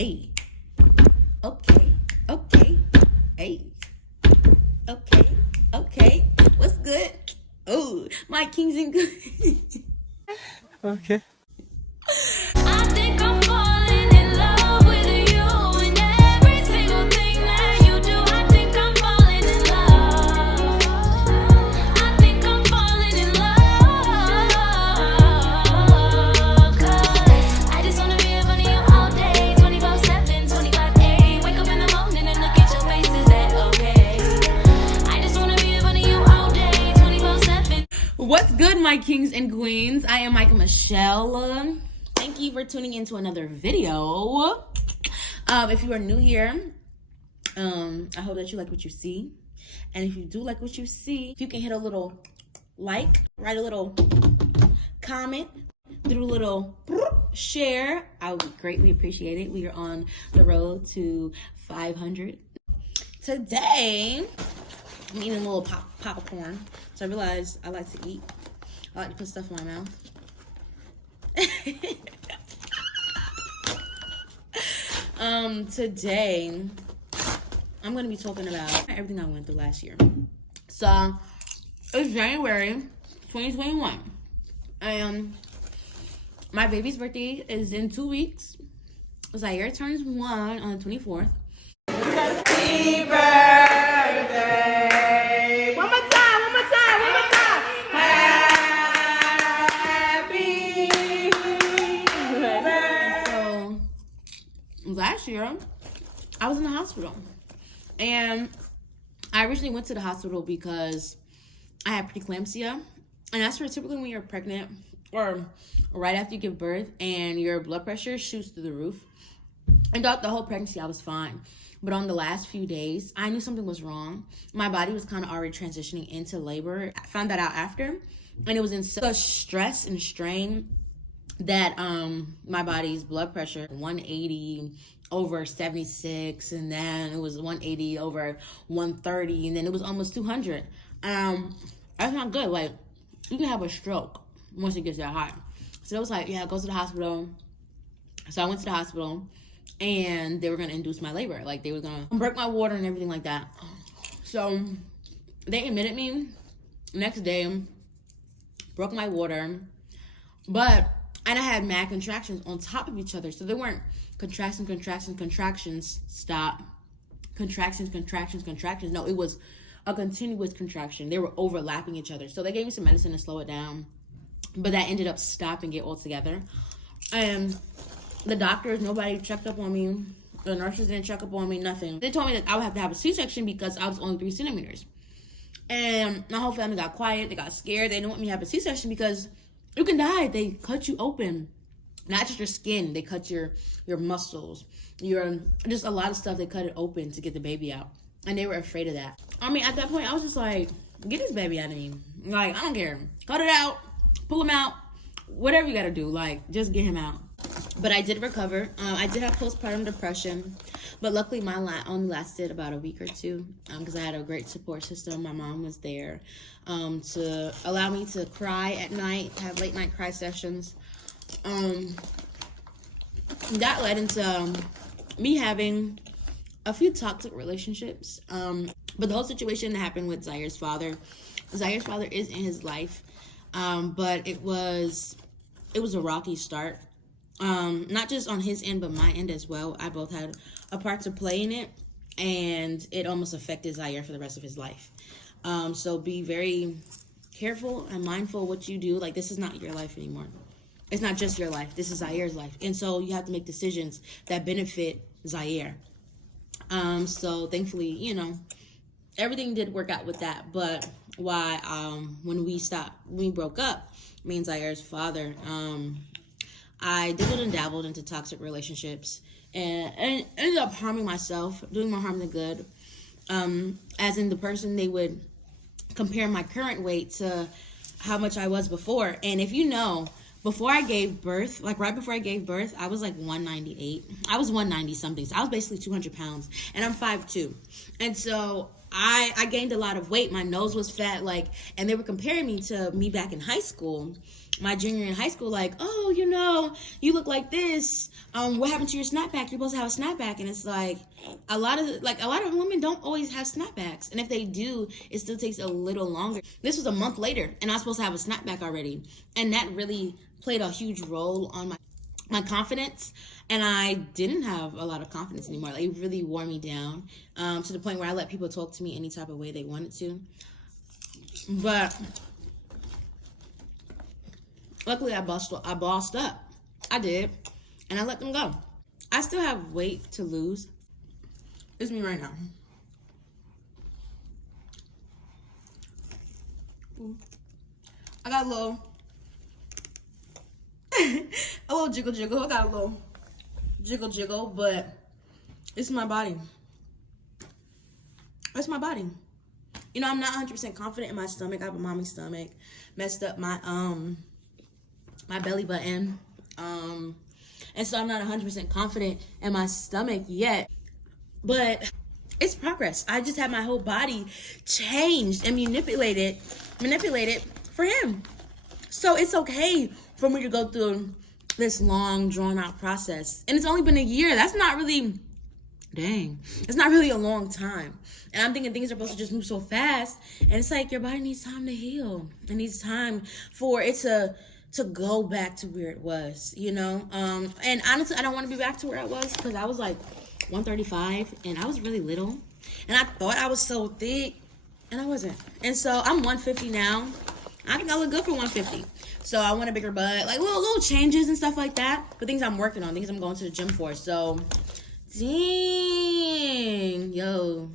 Hey. Okay. Hey. Okay. What's good? Oh, my kings and queens. Okay. I think I'm falling in love with you and every single thing that you do. I think I'm falling in love. I think I'm falling in love. 'Cause I just wanna be in front of you all day, 24/7, 25/8. Wake up in the morning and look at your face. Is that okay? I just wanna be in front of you all day, 24/7. What's good, my kings and queens? I am Micah Michelle. Thank you for tuning into another video. If you are new here, I hope that you like what you see. And if you do like what you see, if you can hit a little like, write a little comment, do a little share, I would greatly appreciate it. We are on the road to 500. Today, I'm eating a little popcorn. So I realized I like to eat. I like to put stuff in my mouth. Today, I'm going to be talking about everything I went through last year. So, it's January 2021. My baby's birthday is in 2 weeks. Zaire turns 1 on the 24th. Happy birthday. One more time. Happy birthday. So, last year, I was in the hospital. And I originally went to the hospital because I had preeclampsia. And that's where typically when you're pregnant or right after you give birth and your blood pressure shoots through the roof. And throughout the whole pregnancy, I was fine. But on the last few days, I knew something was wrong. My body was kind of already transitioning into labor. I found that out after. And it was in such stress and strain that my body's blood pressure, 180 over 76, and then it was 180 over 130, and then it was almost 200. That's not good. Like, you can have a stroke once it gets that high. So it was like, yeah, go to the hospital. So I went to the hospital, and they were gonna induce my labor. Like, they were gonna break my water and everything like that. So they admitted me. Next day, broke my water, and I had mad contractions on top of each other. So they weren't contractions, stop. Contractions. No, it was a continuous contraction. They were overlapping each other. So they gave me some medicine to slow it down, but that ended up stopping it altogether. And the doctors, nobody checked up on me. The nurses didn't check up on me, nothing. They told me that I would have to have a C-section because I was only 3 centimeters. And my whole family got quiet. They got scared. They didn't want me to have a C-section because you can die. They cut you open. Not just your skin. They cut your muscles. Just a lot of stuff. They cut it open to get the baby out. And they were afraid of that. I mean, at that point, I was just like, get this baby out of me. Like, I don't care. Cut it out. Pull him out. Whatever you got to do. Like, just get him out. But I did recover. I did have postpartum depression. But luckily, mine only lasted about a week or two. Because I had a great support system. My mom was there to allow me to cry at night. Have late night cry sessions. That led into me having a few toxic relationships. But the whole situation that happened with Zaire's father is in his life. But it was a rocky start. Not just on his end, but my end as well. I both had a part to play in it, and it almost affected Zaire for the rest of his life. So be very careful and mindful what you do. Like, this is not your life anymore. It's not just your life. This is Zaire's life. And so you have to make decisions that benefit Zaire. So thankfully, everything did work out with that. But when we broke up, me and Zaire's father, I dabbled and dabbled into toxic relationships and ended up harming myself, doing more harm than good. As in the person, they would compare my current weight to how much I was before. And if you know, before I gave birth, like right before I gave birth, I was like 198. I was 190 something. So I was basically 200 pounds, and I'm 5'2". And so I gained a lot of weight. My nose was fat, like, and they were comparing me to me back in high school, my junior in high school, like, oh, you know, you look like this. What happened to your snapback? You're supposed to have a snapback. And it's like a lot of women don't always have snapbacks. And if they do, it still takes a little longer. This was a month later, and I was supposed to have a snapback already. And that really played a huge role on my confidence, and I didn't have a lot of confidence anymore. Like, it really wore me down, to the point where I let people talk to me any type of way they wanted to. But luckily, I bossed up. I did, and I let them go. I still have weight to lose. It's me right now. I got a little jiggle. I got a little jiggle, but it's my body. It's my body. You know, I'm not 100% confident in my stomach. I have a mommy stomach. Messed up my my belly button. And so I'm not 100% confident in my stomach yet. But it's progress. I just had my whole body changed and manipulated for him. So it's okay for me to go through this long, drawn-out process. And it's only been a year. That's not really, it's not really a long time. And I'm thinking things are supposed to just move so fast. And it's like, your body needs time to heal. It needs time for it to go back to where it was, you know? And honestly, I don't want to be back to where I was, because I was like 135, and I was really little. And I thought I was so thick, and I wasn't. And so I'm 150 now. I think I look good for 150. So I want a bigger butt, like little changes and stuff like that. But things I'm working on, things I'm going to the gym for. So, dang, yo.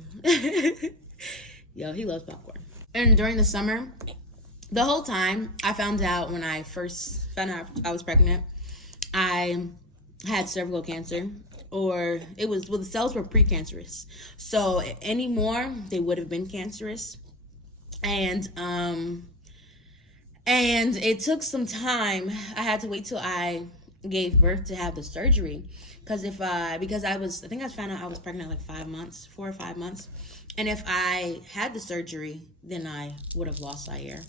Yo, he loves popcorn. And during the summer, the whole time, I found out when I first found out I was pregnant, I had cervical cancer. Or it was, well, the cells were precancerous. So anymore, they would have been cancerous. And it took some time. I had to wait till I gave birth to have the surgery, because I think I found out I was pregnant like 4 or 5 months, and if I had the surgery, then I would have lost Zaire.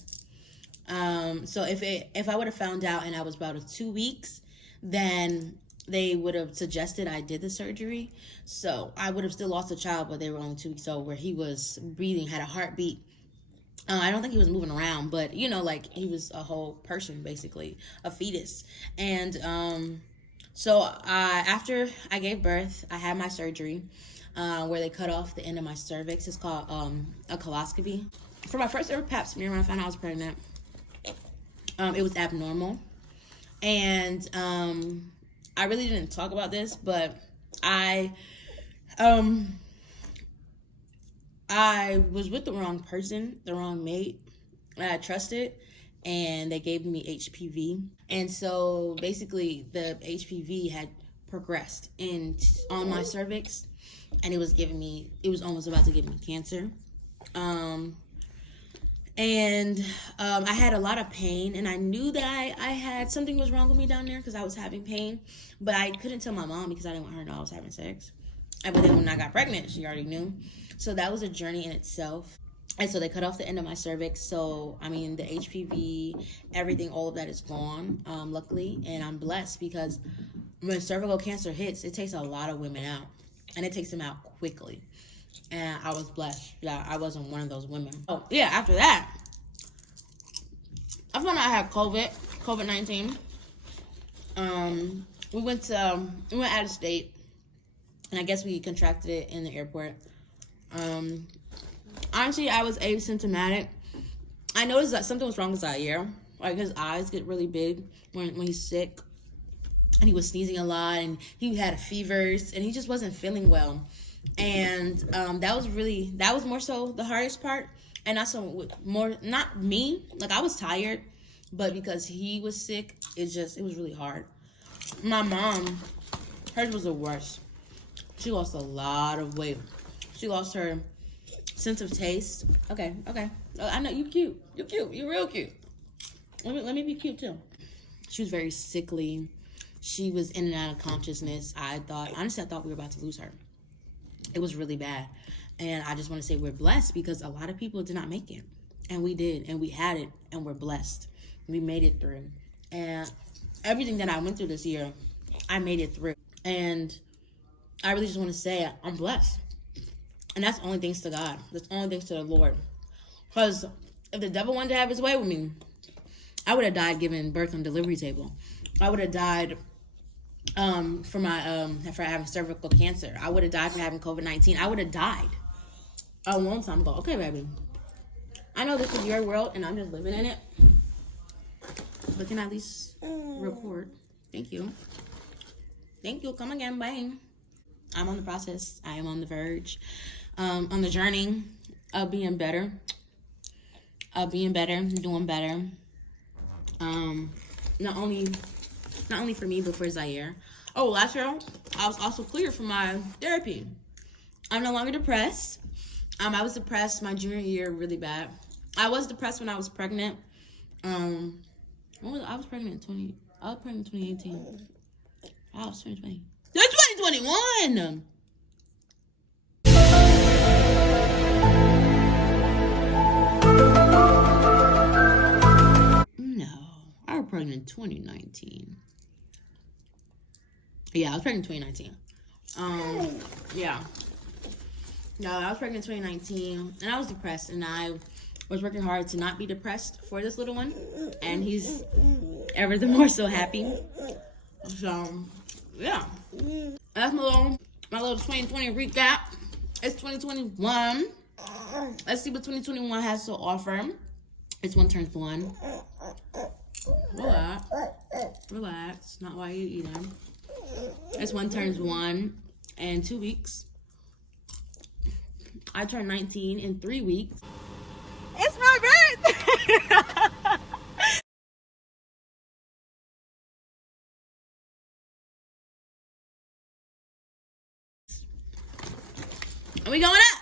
So if I would have found out and I was about 2 weeks, then they would have suggested I did the surgery. So I would have still lost the child, but they were only 2 weeks old, where he was breathing, had a heartbeat. I don't think he was moving around, but, you know, like, he was a whole person, basically, a fetus. And so after I gave birth, I had my surgery, where they cut off the end of my cervix. It's called a coloscopy. For my first ever pap smear, when I found out I was pregnant, it was abnormal. And I really didn't talk about this, but I was with the wrong person, the wrong mate that I trusted, and they gave me HPV. And so basically the HPV had progressed on my cervix, and it was almost about to give me cancer. And I had a lot of pain, and I knew that I had something was wrong with me down there, because I was having pain, but I couldn't tell my mom because I didn't want her to know I was having sex. But then when I got pregnant, she already knew. So that was a journey in itself. And so they cut off the end of my cervix. So, I mean, the HPV, everything, all of that is gone, luckily. And I'm blessed, because when cervical cancer hits, it takes a lot of women out. And it takes them out quickly. And I was blessed that I wasn't one of those women. Oh, yeah, after that, I found out I had COVID-19. We went out of state, and I guess we contracted it in the airport. Honestly, I was asymptomatic. I noticed that something was wrong with Zaire. Like, his eyes get really big when he's sick, and he was sneezing a lot, and he had fevers, and he just wasn't feeling well. And that was more so the hardest part. And not me, like, I was tired, but because he was sick, it was really hard. My mom, hers was the worst. She lost a lot of weight. She lost her sense of taste. Okay. I know, you cute. You're cute. You're real cute. Let me be cute too. She was very sickly. She was in and out of consciousness. I thought we were about to lose her. It was really bad. And I just want to say we're blessed because a lot of people did not make it. And we did. And we had it. And we're blessed. We made it through. And everything that I went through this year, I made it through. And I really just want to say I'm blessed. And that's only thanks to God. That's only thanks to the Lord. Because if the devil wanted to have his way with me, I would have died giving birth on the delivery table. I would have died for having cervical cancer. I would have died for having COVID-19. I would have died a long time ago. Okay, baby. I know this is your world and I'm just living in it. But can I at least record? Thank you. Thank you. Come again. Bye. I'm on the process. I am on the verge. On the journey of being better. Doing better. Not only for me, but for Zaire. Oh, last year, I was also cleared for my therapy. I'm no longer depressed. I was depressed my junior year really bad. I was depressed when I was pregnant. I was pregnant in 2018. I was 2020. That's 2021! No, I was pregnant in 2019. Yeah, I was pregnant in 2019. Yeah. No, I was pregnant in 2019, and I was depressed, and I was working hard to not be depressed for this little one, and he's ever the more so happy. So, yeah. That's my little 2020 recap. It's 2021. Let's see what 2021 has to offer. It's one turns one. Relax. Not while you eating. It's one turns one in 2 weeks. I turned 19 in 3 weeks. It's my birthday. Are we going up?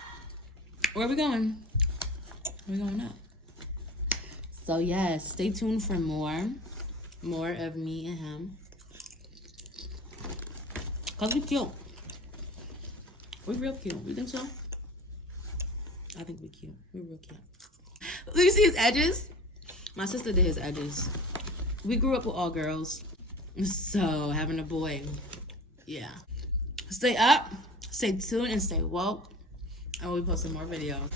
Where are we going? We're going up. So yes, stay tuned for more of me and him. Cause we cute. We real cute. You think so? I think we cute. We real cute. Do you see his edges? My sister did his edges. We grew up with all girls. So having a boy, yeah. Stay up, stay tuned, and stay woke. And we'll be posting more videos.